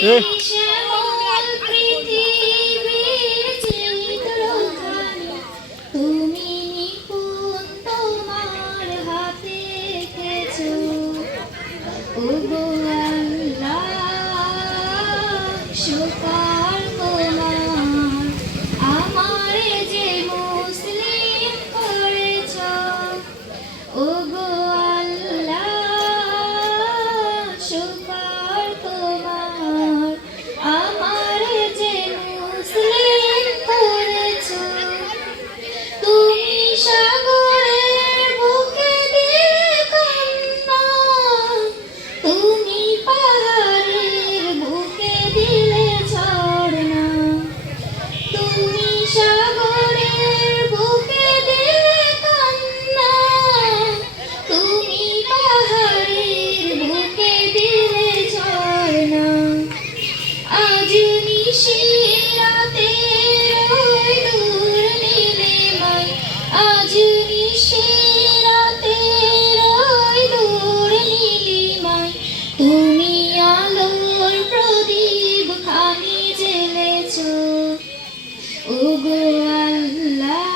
শ্যামল পৃথিবীর চিত্রখানি তুমি নিপুণ তোমার হাতে এঁকেছো। ওগো আল্লাহ শুকর তোমার, আমারে যে মুসলিম করেছো। ওগো আল্লাহ শুকর তোমার, আমারে যে মুসলিম করেছো। তুমি সাগরের বুকে দিলে কান্না, তুমি পাহাড়ের বুকে দিলে ঝরনা। তুমি সাগরের বুকে দিলে কান্না, তুমি পাহাড়ের বুকে দিলে ঝরনা। আজ নিশিরাতে ওই দূর নীলিমায়, আজ নিশিরাতে ওই দূর নীলিমায়, তুমি আলোর প্রদীপ খানি জ্বেলেছো। ওগো আল্লাহ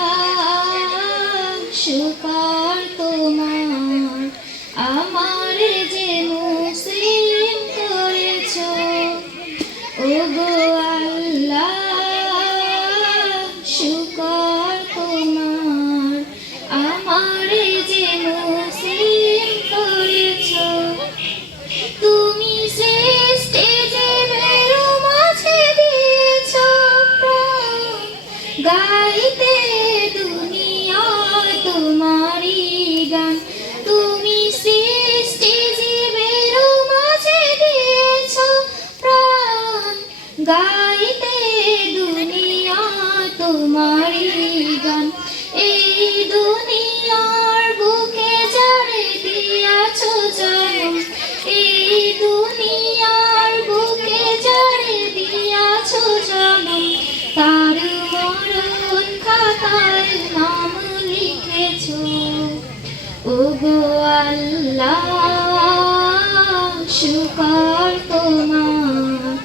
শুকর তোমার, আমারে যে মুসলিম করেছো। ওগো আল্লাহ শুকর তোমার, আমারে যে মুসলিম করেছো। তুমি সৃষ্টি জীবের মাঝে দিয়েছো প্রাণ, গাইতে দুনিয়ায় তোমারই গান। তুমি সৃষ্টি জীবের মাঝে দিয়েছো প্রাণ, গাইতে দুনিয়ায় তোমারই গান। এই দুনিয়ার বুকে যারে দিয়াছো জন্ম, এই দুনিয়ার বুকে যারে দিয়াছো জন্ম, তার মরণ খাতায় নাম লিখেছো। ওগো আল্লাহ শুকর তোমার,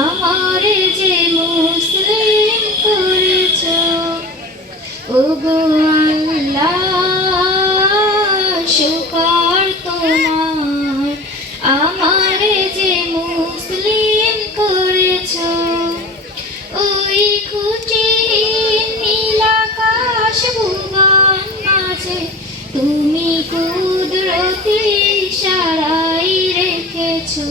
আমারে যে মুসলিম করেছো। ওগো আল্লাহ শুকর তোমার, আমারে যে মুসলিম করেছো। ওই খুঁটিহীন নীল আকাশ ভুবন মাঝে তুমি কুদরতি ইশারায় রেখেছো।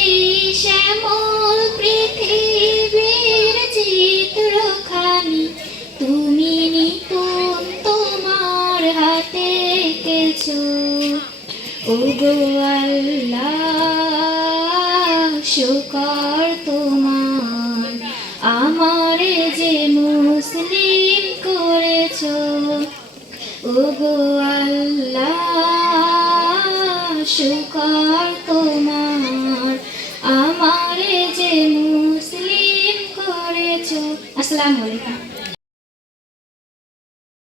এই শ্যামল পৃথিবীর চিত্রখানি তুমি নিপুণ তোমার হাতে এঁকেছো। ওগো আল্লাহ শুকর তোমার, আমারে যে মুসলিম করেছো। ওগো আল্লাহ শুকর তোমার, আমারে যে মুসলিম করেছো। আসসালামু আলাইকুম।